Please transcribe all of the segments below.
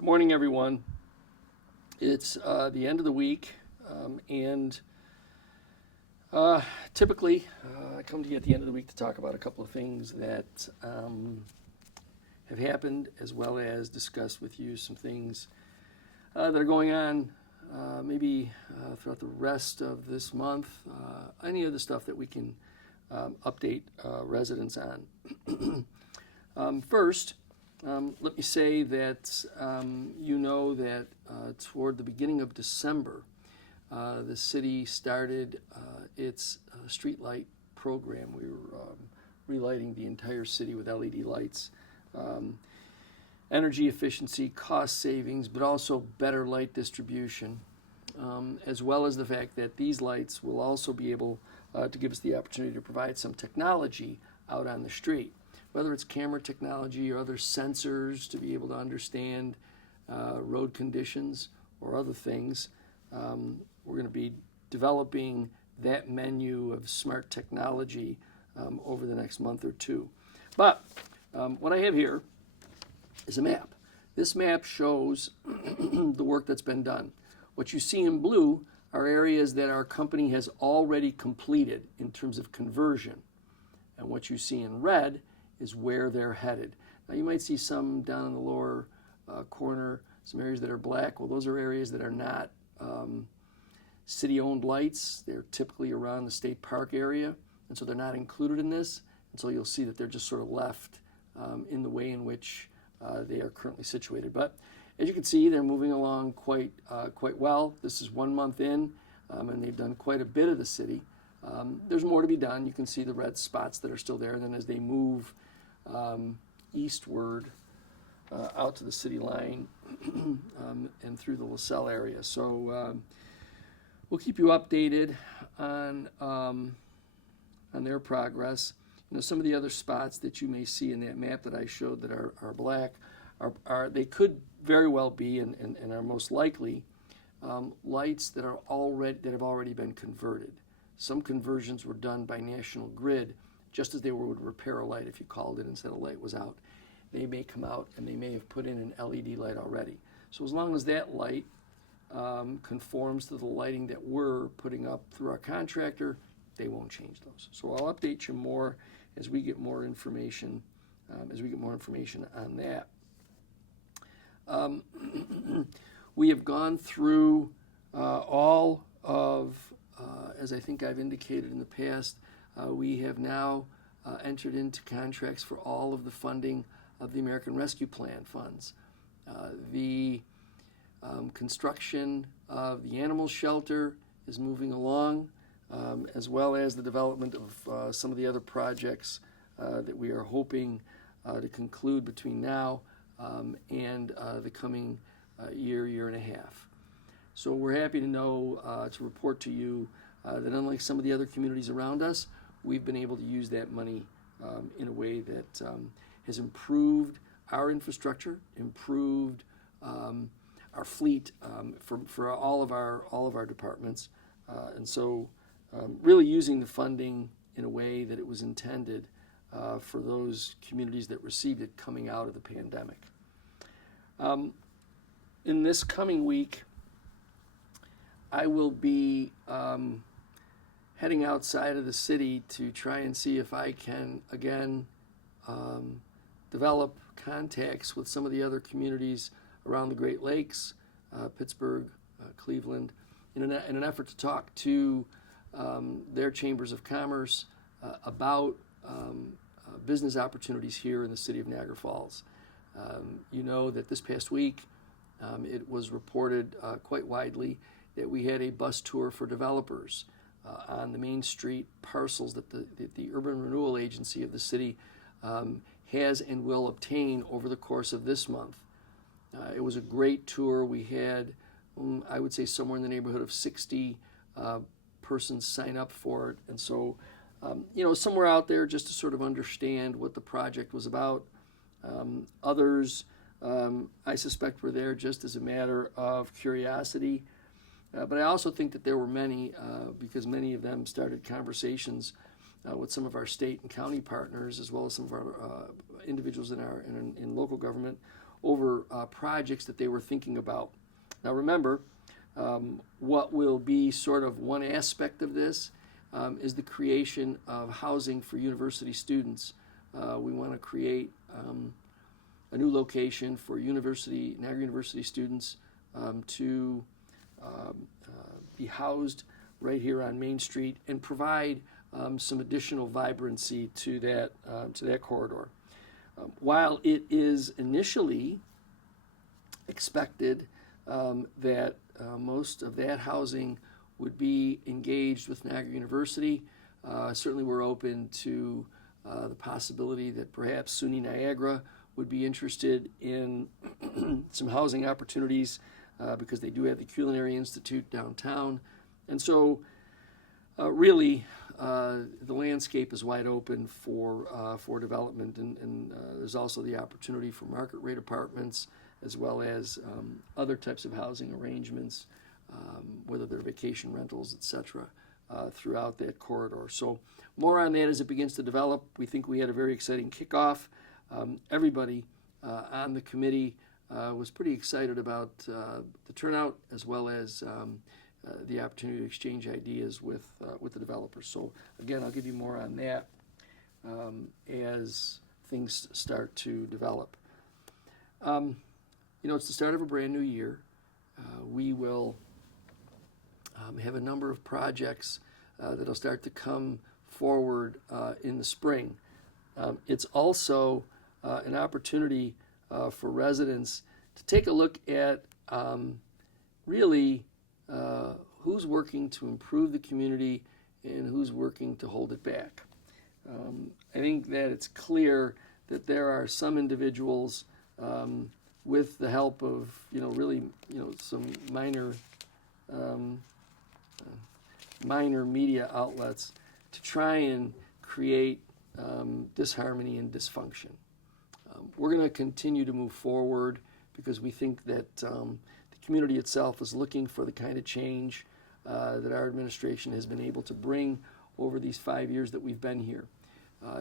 Good morning, everyone. It's the end of the week, and typically I come to you at the end of the week to talk about a couple of things that have happened, as well as discuss with you some things that are going on maybe throughout the rest of this month, any of the stuff that we can update residents on. First, let me say that you know that toward the beginning of December, the city started its streetlight program. We were relighting the entire city with LED lights. Energy efficiency, cost savings, but also better light distribution, as well as the fact that these lights will also be able to give us the opportunity to provide some technology out on the street, whether it's camera technology or other sensors to be able to understand road conditions or other things. We're going to be developing that menu of smart technology over the next month or two. But what I have here is a map. This map shows the work that's been done. What you see in blue are areas that our company has already completed in terms of conversion. And what you see in red is where they're headed. Now you might see some down in the lower corner, some areas that are black. Well, those are areas that are not city-owned lights. They're typically around the state park area, and so they're not included in this. And so you'll see that they're just sort of left in the way in which they are currently situated. But as you can see, they're moving along quite well. This is 1 month in, and they've done quite a bit of the city. There's more to be done. You can see the red spots that are still there. And then as they move eastward out to the city line and through the LaSalle area. So we'll keep you updated on their progress. You know, some of the other spots that you may see in that map that I showed that are black are they could very well be and are most likely lights that have already been converted. Some conversions were done by National Grid, just as they would repair a light if you called it and said a light was out. They may come out and they may have put in an LED light already. So as long as that light conforms to the lighting that we're putting up through our contractor, they won't change those. So I'll update you more as we get more information. On that. We have gone through all of, as I think I've indicated in the past, we have now entered into contracts for all of the funding of the American Rescue Plan funds. The construction of the animal shelter is moving along, as well as the development of some of the other projects that we are hoping to conclude between now and the coming year and a half. So we're happy to know, to report to you that unlike some of the other communities around us, we've been able to use that money in a way that has improved our infrastructure, improved our fleet for all of our departments, and so really using the funding in a way that it was intended for those communities that received it coming out of the pandemic. In this coming week, I will be heading outside of the city to try and see if I can, again, develop contacts with some of the other communities around the Great Lakes, Pittsburgh, Cleveland, in an effort to talk to their chambers of commerce about business opportunities here in the city of Niagara Falls. You know that this past week it was reported quite widely that we had a bus tour for developers on the Main Street parcels that the Urban Renewal Agency of the city has and will obtain over the course of this month. It was a great tour. We had, I would say, somewhere in the neighborhood of 60 persons sign up for it. And so, somewhere out there just to sort of understand what the project was about. Others, I suspect, were there just as a matter of curiosity. But I also think that there were many, because many of them started conversations with some of our state and county partners, as well as some of our individuals in local government, over projects that they were thinking about. Now remember, what will be sort of one aspect of this is the creation of housing for university students. We want to create a new location for Niagara University students to be housed right here on Main Street and provide some additional vibrancy to that corridor. While it is initially expected that most of that housing would be engaged with Niagara University, certainly we're open to the possibility that perhaps SUNY Niagara would be interested in some housing opportunities because they do have the Culinary Institute downtown. And so really the landscape is wide open for development, and there's also the opportunity for market rate apartments as well as other types of housing arrangements, whether they're vacation rentals, etc., throughout that corridor. So more on that as it begins to develop. We think we had a very exciting kickoff. Everybody on the committee was pretty excited about the turnout as well as the opportunity to exchange ideas with the developers. So again, I'll give you more on that as things start to develop. It's the start of a brand new year. We will have a number of projects that'll start to come forward in the spring. It's also an opportunity for residents to take a look at really who's working to improve the community and who's working to hold it back. I think that it's clear that there are some individuals with the help of some minor media outlets to try and create disharmony and dysfunction. We're going to continue to move forward because we think that the community itself is looking for the kind of change that our administration has been able to bring over these 5 years that we've been here.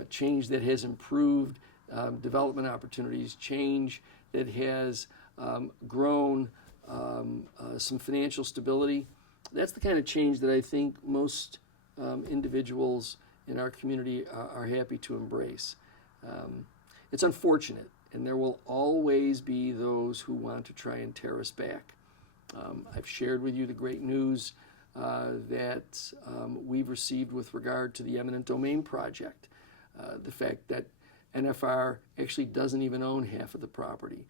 Change that has improved development opportunities, change that has grown some financial stability. That's the kind of change that I think most individuals in our community are happy to embrace. It's unfortunate, and there will always be those who want to try and tear us back. I've shared with you the great news that we've received with regard to the eminent domain project. The fact that NFR actually doesn't even own half of the property.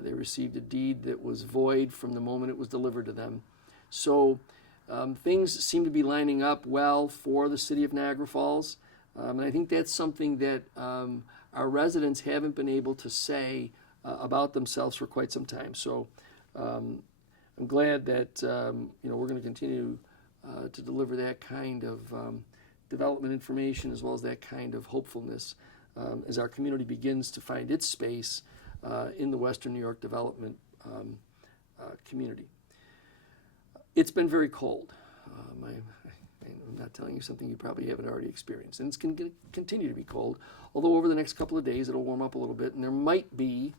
They received a deed that was void from the moment it was delivered to them. So things seem to be lining up well for the city of Niagara Falls. And I think that's something that our residents haven't been able to say about themselves for quite some time. So I'm glad that we're going to continue to deliver that kind of development information as well as that kind of hopefulness as our community begins to find its space in the Western New York development community. It's been very cold. I'm not telling you something you probably haven't already experienced. And it's going to continue to be cold, although over the next couple of days it'll warm up a little bit, and there might be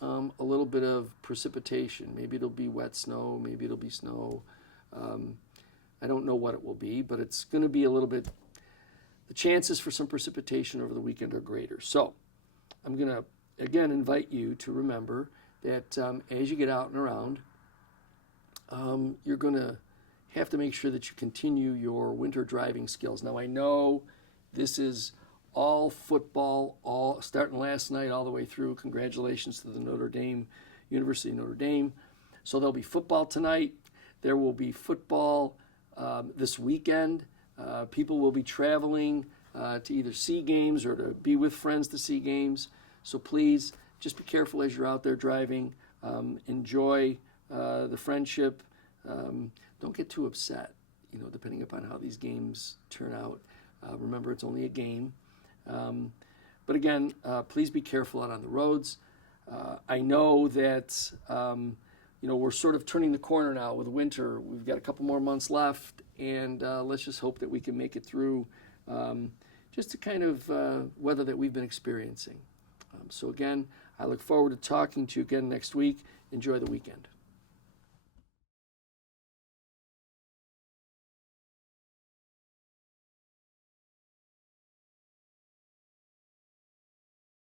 a little bit of precipitation. Maybe it'll be wet snow, maybe it'll be snow. I don't know what it will be, but it's going to be a little bit, the chances for some precipitation over the weekend are greater. So I'm going to, again, invite you to remember that as you get out and around, you're going to have to make sure that you continue your winter driving skills. Now, I know this is all football, all starting last night all the way through. Congratulations to the University of Notre Dame. So there'll be football tonight. There will be football this weekend. People will be traveling to either see games or to be with friends to see games. So please, just be careful as you're out there driving. Enjoy the friendship. Don't get too upset, depending upon how these games turn out. Remember, it's only a game. But again, please be careful out on the roads. I know that, we're sort of turning the corner now with winter. We've got a couple more months left, and let's just hope that we can make it through just the kind of weather that we've been experiencing. So again, I look forward to talking to you again next week. Enjoy the weekend.